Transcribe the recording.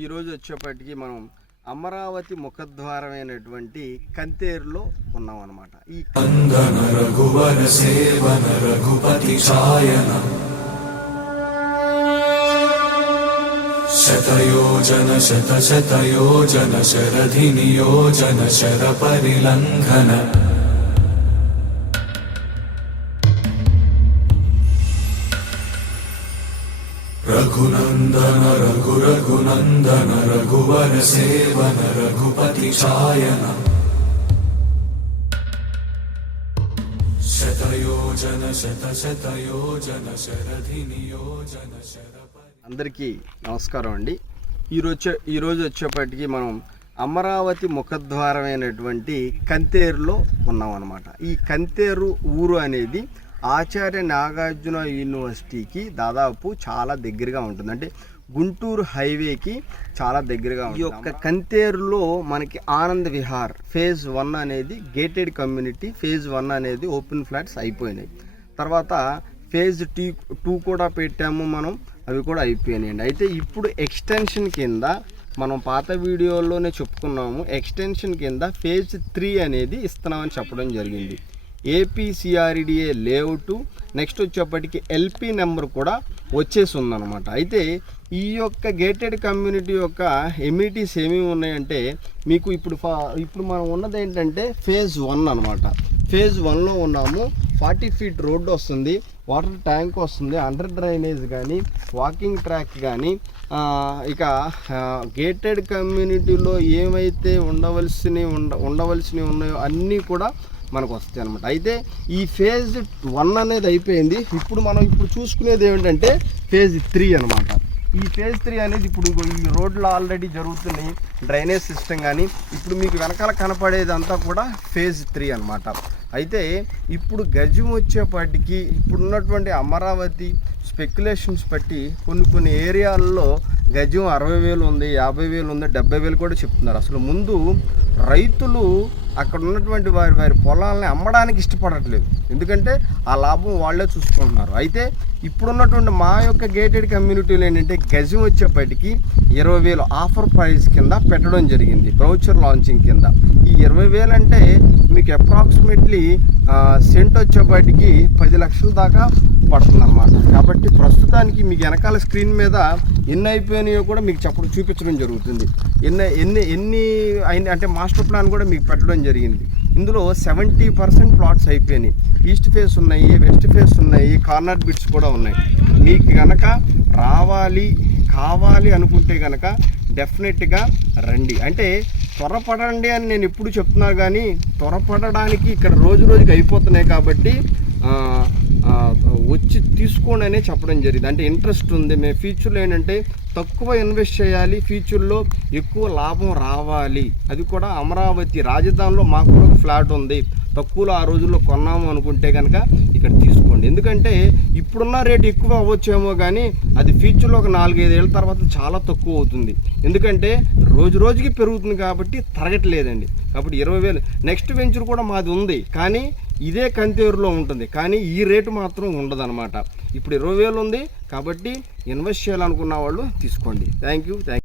ఈరోజు వచ్చేప్పటికి మనం అమరావతి ముఖద్వారమైనటువంటి కంతేరులో ఉన్నాం అన్నమాట. ఈ రఘువర సేవన రఘుపతి ఛాయన శతయోజన శతశతయోజన శరధి నియోజన శర పరిలంఘన రఘునందన రఘునందన రఘువర సేవన రఘుపతి ఛాయన శతయోజన శతశతయోజన శరధి నియోజన శర. అందరికీ నమస్కారం అండి. ఈరోజు వచ్చేప్పటికి మనం అమరావతి ముఖద్వారమైనటువంటి కంతేరులో ఉన్నాం అన్నమాట. ఈ కంతేరు ఊరు అనేది ఆచార్య నాగార్జున యూనివర్సిటీకి దాదాపు చాలా దగ్గరగా ఉంటుంది. అంటే గుంటూరు హైవేకి చాలా దగ్గరగా ఉంటుంది. ఈ యొక్క కంతేరులో మనకి ఆనంద్ విహార్ ఫేజ్ 1 అనేది గేటెడ్ కమ్యూనిటీ, ఫేజ్ 1 అనేది ఓపెన్ ఫ్లాట్స్ అయిపోయినాయి. తర్వాత ఫేజ్ 2 కూడా పెట్టాము మనం, అవి కూడా అయిపోయినాయండి. అయితే ఇప్పుడు ఎక్స్టెన్షన్ కింద మనం పాత వీడియోలోనే చెప్పుకున్నాము, ఎక్స్టెన్షన్ కింద ఫేజ్ 3 అనేది ఇస్తున్నామని చెప్పడం జరిగింది. ఏపీసీఆర్డీఏ లేఅవుట్ నెక్స్ట్ వచ్చేప్పటికి ఎల్పి నెంబర్ కూడా వచ్చేసి ఉందన్నమాట. అయితే ఈ యొక్క గేటెడ్ కమ్యూనిటీ యొక్క ఎమ్యూనిటీస్ ఏమేమి ఉన్నాయంటే మీకు ఇప్పుడు మనం ఉన్నది ఏంటంటే ఫేజ్ 1 అనమాట. ఫేజ్ 1లో ఉన్నాము. 40 ఫీట్ రోడ్డు వస్తుంది, వాటర్ ట్యాంక్ వస్తుంది, అండర్ డ్రైనేజ్ కానీ వాకింగ్ ట్రాక్ కానీ ఇక గేటెడ్ కమ్యూనిటీలో ఏమైతే ఉండవలసినవి ఉన్నాయో అన్నీ కూడా మనకు వస్తాయి అనమాట. అయితే ఈ ఫేజ్ 1 అనేది అయిపోయింది. మనం చూసుకునేది ఏమిటంటే ఫేజ్ 3 అనమాట. ఈ ఫేజ్ 3 అనేది ఇప్పుడు ఈ రోడ్లు ఆల్రెడీ జరుగుతున్నాయి, డ్రైనేజ్ సిస్టమ్ కానీ ఇప్పుడు మీకు వెనకాల కనపడేదంతా కూడా ఫేజ్ 3 అనమాట. అయితే ఇప్పుడు గజం వచ్చేపాటికి ఇప్పుడున్నటువంటి అమరావతి స్పెక్యులేషన్స్ బట్టి కొన్ని ఏరియాల్లో గజం 60,000 ఉంది, 50,000 ఉంది, 70,000 కూడా చెప్తున్నారు. అసలు ముందు రైతులు అక్కడ ఉన్నటువంటి వారి పొలాలని అమ్మడానికి ఇష్టపడట్లేదు, ఎందుకంటే ఆ లాభం వాళ్ళే చూసుకుంటున్నారు. అయితే ఇప్పుడున్నటువంటి మా యొక్క గేటెడ్ కమ్యూనిటీలో ఏంటంటే గజం వచ్చేప్పటికి 20,000 ఆఫర్ ప్రైస్ కింద పెట్టడం జరిగింది, బ్రౌచర్ లాంచింగ్ కింద. ఈ 20,000 అంటే మీకు అప్రాక్సిమేట్లీ సెంట్ వచ్చేప్పటికి 10 లక్షల దాకా పడుతుంది అన్నమాట. కాబట్టి ప్రస్తుతానికి మీకు వెనకాల స్క్రీన్ మీద ఎన్ని అయిపోయినాయో కూడా మీకు చూపించడం జరుగుతుంది. ఎన్ని అంటే మాస్టర్ ప్లాన్ కూడా మీకు పెట్టడం జరిగింది. ఇందులో 70% ప్లాట్స్ అయిపోయినాయి. ఈస్ట్ ఫేస్ ఉన్నాయి, వెస్ట్ ఫేస్ ఉన్నాయి, కార్నర్ బిట్స్ కూడా ఉన్నాయి. మీకు కనుక కావాలి అనుకుంటే కనుక డెఫినెట్గా రండి. అంటే త్వరపడండి అని నేను ఎప్పుడు చెప్తున్నా, కానీ త్వరపడడానికి ఇక్కడ రోజుకి అయిపోతున్నాయి కాబట్టి వచ్చి తీసుకోండి అనే చెప్పడం జరిగింది. అంటే ఇంట్రెస్ట్ ఉంది, మేము ఫ్యూచర్లో ఏంటంటే తక్కువ ఇన్వెస్ట్ చేయాలి, ఫ్యూచర్లో ఎక్కువ లాభం రావాలి. అది కూడా అమరావతి రాజధానిలో మాకు కూడా ఒక ఫ్లాట్ ఉంది, తక్కువలో ఆ రోజుల్లో కొన్నాము అనుకుంటే కనుక ఇక్కడ తీసుకోండి. ఎందుకంటే ఇప్పుడున్న రేటు ఎక్కువ అవ్వచ్చేమో, కానీ అది ఫ్యూచర్లో ఒక 4-5 ఏళ్ళ తర్వాత చాలా తక్కువ అవుతుంది. ఎందుకంటే రోజుకి పెరుగుతుంది కాబట్టి తరగట్లేదండి. కాబట్టి 20,000 నెక్స్ట్ వెంచర్ కూడా మాది ఉంది, కానీ ఇదే కంతేరులో ఉంటుంది, కానీ ఈ రేటు మాత్రం ఉండదన్నమాట. ఇప్పుడు 20,000 ఉంది కాబట్టి ఇన్వెస్ట్ చేయాలనుకున్న వాళ్ళు తీసుకోండి. Thank you.